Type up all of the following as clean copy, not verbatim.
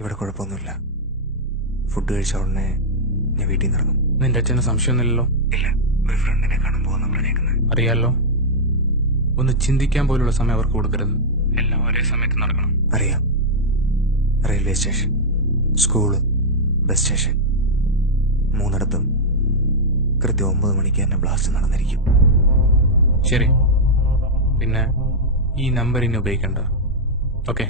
ഇവിടെ കുഴപ്പമൊന്നുമില്ല. ഫുഡ് കഴിച്ച ഉടനെ ഞാൻ വീട്ടിൽ നിന്ന് ഇറങ്ങും. നിന്റെ അച്ഛന് സംശയമൊന്നുമില്ലല്ലോ? ഇല്ല, ഒരു ഫ്രണ്ടിനെ കാണാൻ പോകുന്ന പറഞ്ഞേക്കുന്നത്. അറിയാലോ, ഒന്ന് ചിന്തിക്കാൻ പോലുള്ള സമയം അവർക്ക് കൊടുക്കരുത്. എല്ലാം ഒരേ സമയത്ത് നടക്കണം. അറിയാം. Railway station, school, bus station, മൂന്നിടത്തും കൃത്യം 9 മണിക്ക് തന്നെ ബ്ലാസ്റ്റ് നടന്നിരിക്കും. ശരി, പിന്നെ ഈ നമ്പർ ഇനി ഉപയോഗിക്കണ്ട. ഓക്കെ?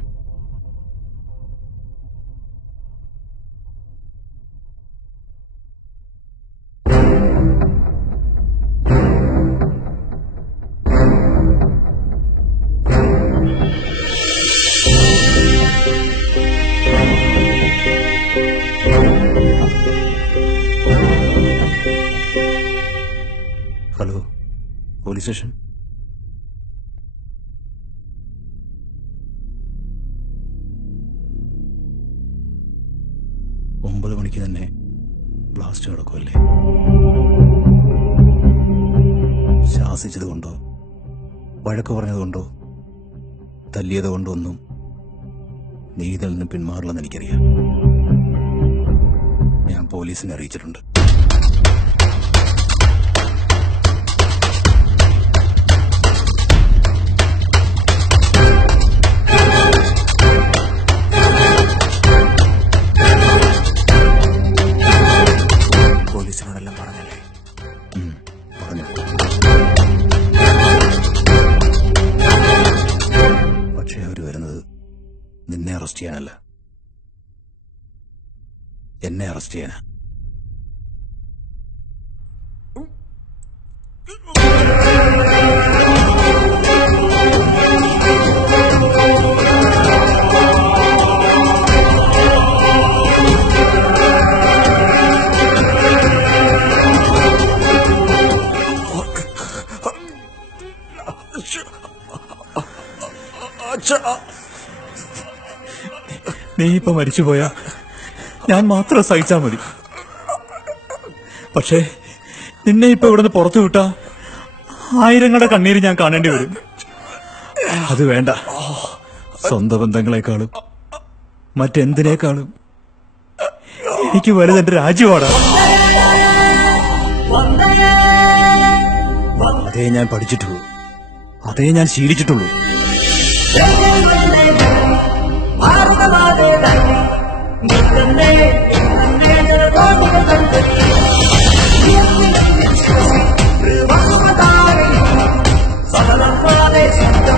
Hello, police station. ഒമ്പത് മണിക്ക് തന്നെ ബ്ലാസ്റ്റ് നടക്കുമല്ലേ? ശാസിച്ചത് കൊണ്ടോ വഴക്ക് പറഞ്ഞതുകൊണ്ടോ തല്ലിയത് കൊണ്ടോ ഒന്നും നീ ഇതിൽ നിന്ന് പിന്മാറില്ലെന്ന് എനിക്കറിയാം. ഞാൻ പോലീസിനെ അറിയിച്ചിട്ടുണ്ട്. പോലീസിനോടെല്ലാം പറഞ്ഞല്ലേ? പറഞ്ഞു. പക്ഷെ അവർ വരുന്നത് നിന്നെ അറസ്റ്റ് ചെയ്യാനല്ല, എന്നെ അറസ്റ്റ് ചെയ്യാനാ. നീ ഇപ്പൊ മരിച്ചുപോയാ ഞാൻ മാത്രം സഹിച്ചാ മതി. പക്ഷേ നിന്നെ ഇപ്പൊ ഇവിടുന്ന് പുറത്തു വിട്ടാ ആയിരങ്ങളുടെ കണ്ണീര് ഞാൻ കാണേണ്ടി വരും. അത് വേണ്ട. സ്വന്തം ബന്ധങ്ങളെക്കാളും മറ്റെന്തിനേക്കാളും എനിക്ക് വലുതെന്റെ രാജ്യമാണ്. അതേ ഞാൻ പഠിച്ചിട്ടുള്ളൂ, അതേ ഞാൻ ശീലിച്ചിട്ടുള്ളൂ. Sagalang